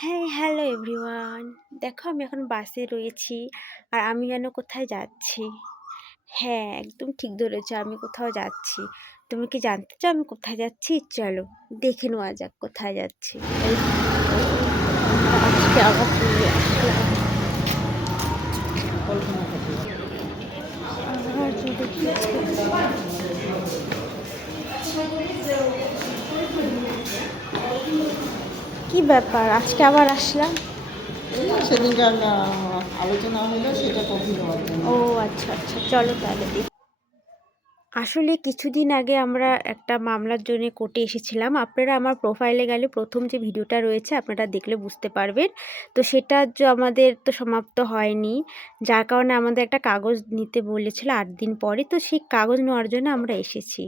হ্যাঁ, hello everyone. দেখো আমি এখন বাসে রয়েছি। আর আমি যেন কোথায় যাচ্ছি। হ্যাঁ, একদম ঠিক ধরেছো আমি কোথাও যাচ্ছি। তুমি কি জানতে চাও আমি কোথায় যাচ্ছি? চলো দেখে নেওয়া যাক কোথায় যাচ্ছি। আবার কি ব্যাপার আজকে আবার আসলাম? সেদিনকার আলোচনা হলো সেটা জন্য। ও আচ্ছা, আচ্ছা। চলো তাহলে। আসলে কিছুদিন আগে আমরা একটা মামলার জন্যে কোর্টে এসেছিলাম। আপনারা আমার প্রোফাইলে গেলে প্রথম যে ভিডিওটা রয়েছে আপনারা দেখলে বুঝতে পারবেন। তো সেটা য আমাদের তো সমাপ্ত হয়নি। যার কারণে আমাদের একটা কাগজ নিতে বলেছিল আট দিন পরে। তো সেই কাগজ নেওয়ার জন্য আমরা এসেছি।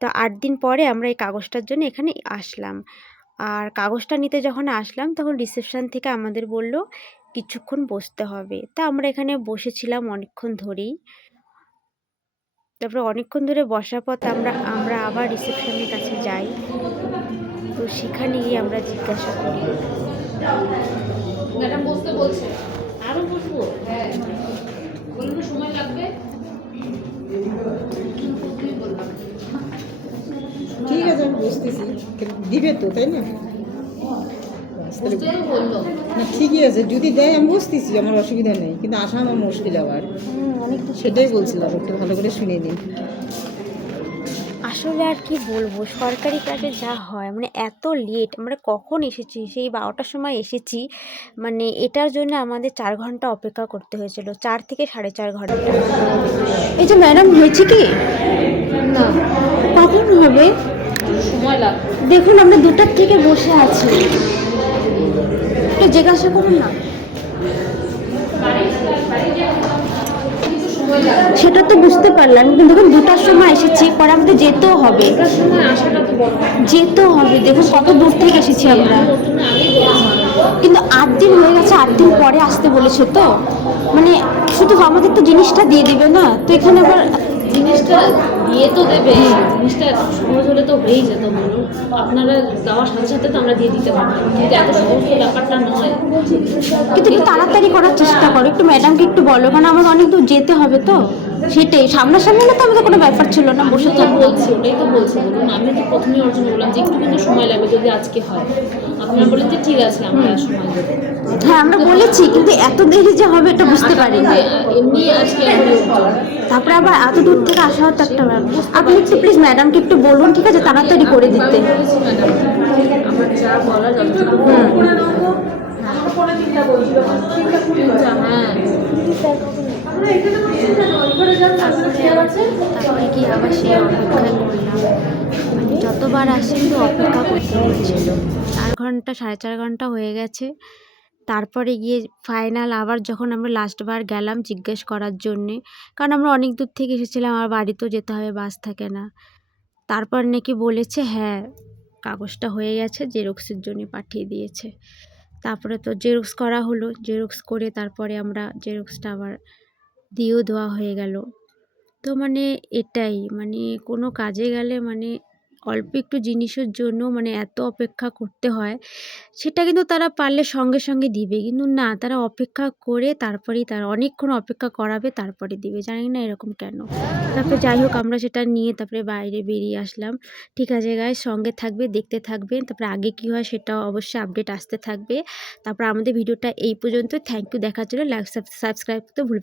তো আট দিন পরে আমরা এই কাগজটার জন্য এখানে আসলাম। আর কাগজটা নিতে যখন আসলাম, তখন রিসেপশান থেকে আমাদের বলল, কিছুক্ষণ বসতে হবে। তা আমরা এখানে বসেছিলাম অনেকক্ষণ ধরেই। তারপরে অনেকক্ষণ ধরে বসার পর আমরা আমরা আবার রিসেপশনের কাছে যাই। তো সেখানে গিয়ে আমরা জিজ্ঞাসা করি। ম্যাডাম বসতে বলছে। আরও বসবো? হ্যাঁ। সময় লাগবে? বুঝতেছি। দিবে তো তাই না? না ঠিকই আছে যদি দেয় আমি বুঝতেছি আমার অসুবিধা নেই কিন্তু আসা আমার মুশকিল আবার। অনেক তো সেটাই বলছিলাম একটু ভালো করে শুনে দিন আসলে আর কি বলব সরকারি কাজে যা হয় মানে এত লেট আমরা কখন এসেছি? সেই বারোটার সময় এসেছি মানে এটার জন্য আমাদের চার ঘণ্টা অপেক্ষা করতে হয়েছিল চার থেকে সাড়ে চার ঘণ্টা। এই যে ম্যাডাম হয়েছে কি? না, কখন হবে? সময় লাগবে। দেখুন আমরা দুটার থেকে বসে আছি। একটু জিজ্ঞাসা করুন না। সেটা তো বুঝতে পারলাম। কিন্তু দেখুন দুটার সময় এসেছি পরে আমাদের যেতেও হবে। যেতেও হবে। দেখুন কত দূর থেকে এসেছি আমরা। কিন্তু আট দিন হয়ে গেছে আট দিন পরে আসতে বলেছে তো। মানে শুধু আমাদের তো জিনিসটা দিয়ে দিবে না। তো এখানে আবার জিনিসটা দিয়ে তো দেবে। জিনিসটা তো হয়েই যেত বলুন আপনারা দেওয়ার সাথে সাথে তো আমরা দিয়ে দিতে পারতাম। কিন্তু এত ব্যাপারটা নয়। কিন্তু একটু তাড়াতাড়ি করার চেষ্টা করো। একটু ম্যাডামকে একটু বলো। কারণ আমার অনেক দূর যেতে হবে তো। সেটাই সামনাসামনি হলে তো আমাদের কোনো ব্যাপার ছিল না বসে তো বলছি ওটাই তো বলছি বলুন আমি তো প্রথমেই অর্জন বললাম যে একটু কিন্তু সময় লাগবে যদি আজকে হয়। আপনারা বলেন যে ঠিক আছে আমরা সময় দেবো হ্যাঁ আমরা বলেছি কিন্তু এত দেরি যে হবে এটা বুঝতে পারি না এমনি আজকে তারপরে আবার এত দূর থেকে আসা তো একটা ব্যাপার আপনি একটু প্লিজ ম্যাডামকে একটু বলুন ঠিক আছে? তাড়াতাড়ি করে দিতে। আমার যা যতটুকু হ্যাঁ। তারপরে কি আবার সেই অপেক্ষায় করলাম মানে যতবার আসি তো অপেক্ষা করতে হচ্ছিল। চার ঘণ্টা, সাড়ে চার ঘণ্টা হয়ে গেছে। তারপরে গিয়ে ফাইনাল আবার যখন আমরা লাস্টবার গেলাম জিজ্ঞেস করার জন্যে, কারণ আমরা অনেক দূর থেকে এসেছিলাম আমার বাড়িতেও যেতে হবে, বাস থাকে না। তারপর নাকি বলেছে হ্যাঁ কাগজটা হয়ে গেছে জেরক্সের জন্য পাঠিয়ে দিয়েছে। তারপরে তো জেরক্স করা হলো। জেরক্স করে তারপরে আমরা জেরক্সটা আবার দিয়েও দেওয়া হয়ে গেল। তো মানে এটাই মানে কোনো কাজে গেলে মানে অল্প একটু জিনিসের জন্য মানে এত অপেক্ষা করতে হয়, সেটা কিন্তু তারা পারলে সঙ্গে সঙ্গে দিবে। কিন্তু না, তারা অপেক্ষা করে তারপরেই তারা, অনেকক্ষণ অপেক্ষা করাবে, তারপরে দিবে। জানি না এরকম কেন। তারপরে যাই হোক, আমরা সেটা নিয়ে তারপরে বাইরে বেরিয়ে আসলাম। ঠিক আছে গায়ে সঙ্গে থাকবে, দেখতে থাকবে তারপরে আগে কী হয় সেটা অবশ্যই আপডেট আসতে থাকবে। তারপর আমাদের ভিডিওটা এই পর্যন্ত থ্যাংক ইউ দেখার জন্য। লাইক সাবস্ক্রাইব করতে ভুল